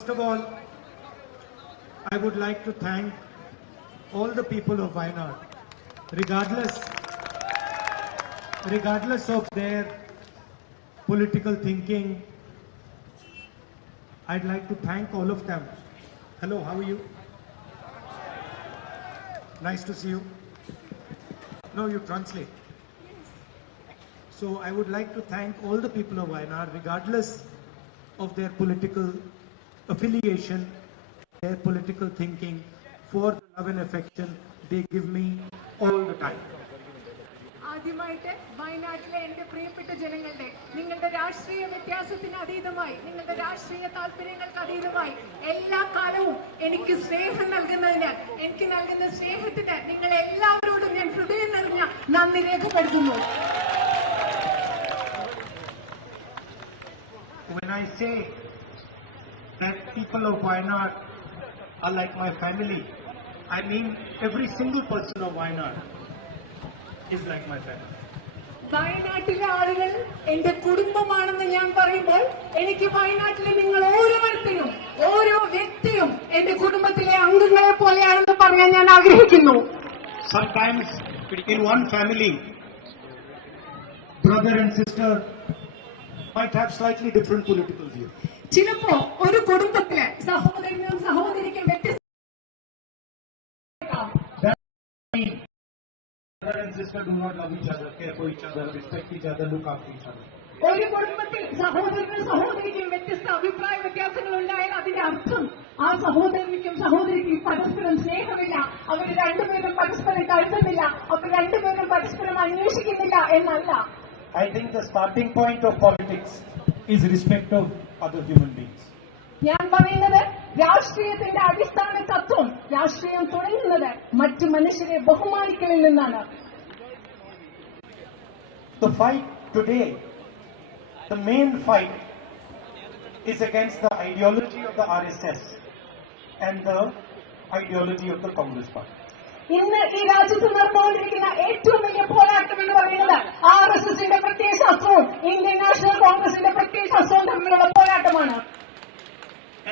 First of all, I would like to thank all the people of Wayanad, regardless, regardless of their political thinking. I'd like to thank all of them. Hello, how are you? Nice to see you. No, you translate. So I would like to thank all the people of Wayanad, regardless of their political affiliation, their political thinking, for the love and affection they give me all the time. ആദ്യമായിട്ട് വയനാട്ടിലെ എൻ്റെ പ്രിയപ്പെട്ട ജനങ്ങളുടെ നിങ്ങളുടെ രാഷ്ട്രീയ വ്യത്യാസത്തിന് അതീതമായി നിങ്ങളുടെ രാഷ്ട്രീയ താല്പര്യങ്ങൾക്ക് അതീതമായി എല്ലാ കാലവും എനിക്ക് സ്നേഹം നൽകുന്നതിന് എനിക്ക് നൽകുന്ന സ്നേഹത്തിന് നിങ്ങൾ എല്ലാവരോടും ഞാൻ ഹൃദയം നിറഞ്ഞ നന്ദി രേഖപ്പെടുത്തുന്നു When I say people of Wayanad are like my family. I mean, every single person of Wayanad is like my family. sometimes in one family, brother and sister might have slightly different political views. ചിലപ്പോ ഒരു കുടുംബത്തിലെ സഹോദരനും സഹോദരിക്കും ഒരു കുടുംബത്തിൽ സഹോദരനും സഹോദരിക്കും വ്യത്യസ്ത അഭിപ്രായ വ്യത്യാസങ്ങൾ ഉണ്ടായാൽ അതിന്റെ അർത്ഥം ആ സഹോദരനിക്കും സഹോദരിക്കും പരസ്പരം സ്നേഹമില്ല അവർ രണ്ടുപേരും പരസ്പരം കരുതുന്നില്ല അവർ രണ്ടുപേരും പരസ്പരം അന്വേഷിക്കുന്നില്ല എന്നല്ല I think the starting point of politics is respect of other human beings. രാഷ്ട്രീയത്തിന്റെ അടിസ്ഥാന തത്വം രാഷ്ട്രീയം തുടങ്ങുന്നത് മറ്റു മനുഷ്യരെ ബഹുമാനിക്കലിൽ നിന്നാണ് The fight today, the main fight is against the ideology of the RSS and the ideology of the Congress Party. que